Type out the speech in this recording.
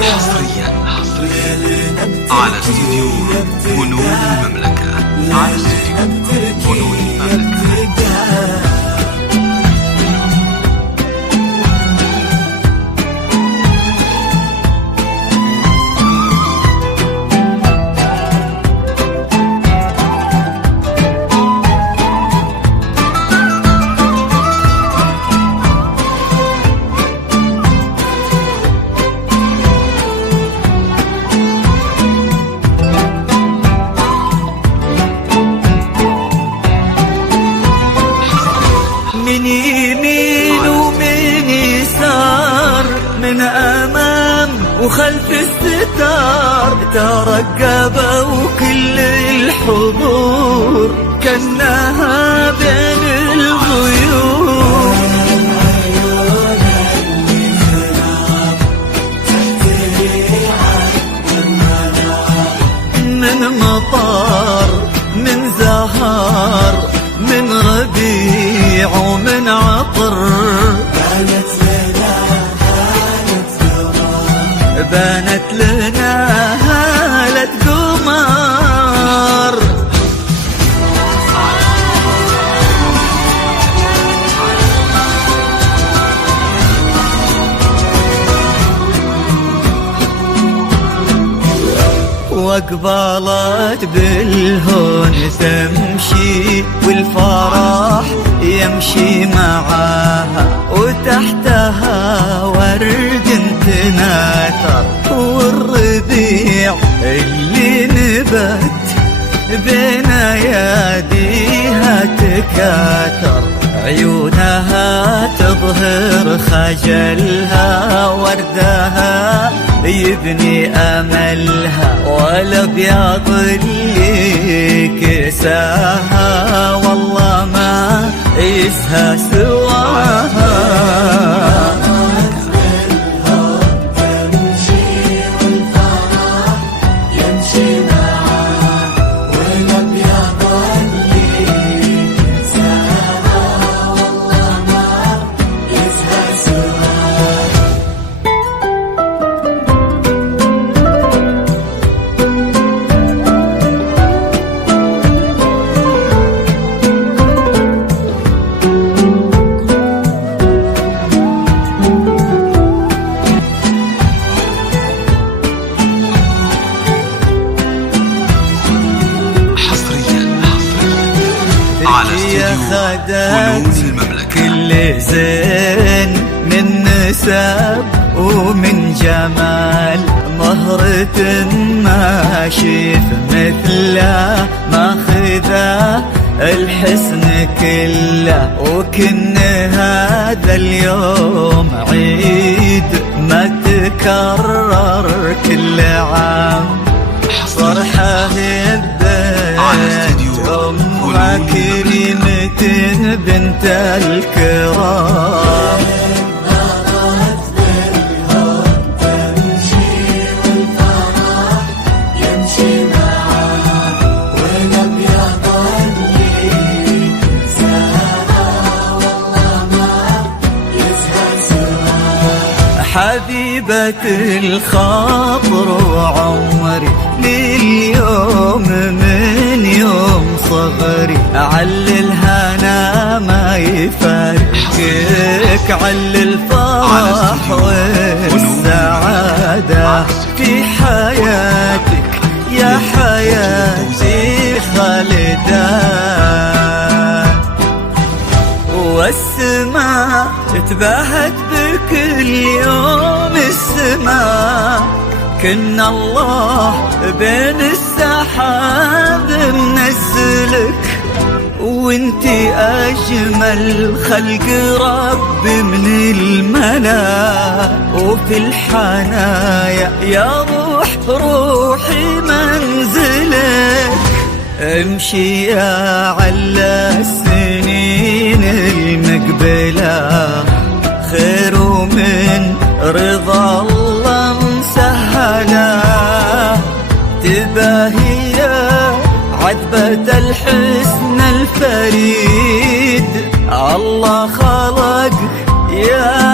حصريا على استوديو فنون المملكة. على استوديو فنون المملكة. من يمين ومن يسار، من أمام وخلف الستار، ترقبوا وكل الحضور كأنها بين الغيوم. من مطار، من زهار، من ربيع ومن عطر، بانت لنا هالة قمر. واقبلت بالهون تمشي، والفرح يمشي معاها، وتحتها ورد تناثر، والربيع اللي نبت بين اياديها تكاثر، عيونها تظهر خجلها، وردها يبني أملها، والأبيض اللي كساها والله ما يسهى سواها. خدت كل زين من نسب ومن جمال، مهرة ما شيف مثله، ماخذه الحسن كله، وكن هذا اليوم عيد ما تكرر كل عام، فرحة هبت أمها كريمة بنت الكرام. حبيبة الخاطر وعمري لليوم من يوم صغري، عل الهنا ما يفارقك، عل الفرح والسعادة في حياتك يا حياتي خالدة، والسماء تباهت بكل يوم السماء، كنا الله بين السحاب منزلك، وانتي أجمل خلق رب من الملا، وفي الحنايا يا روحي منزلك، امشي يا على السنين المقبلة، خير من رضا الله مسهلا، تباهي عذبة الحسن الفريد، الله خلق يا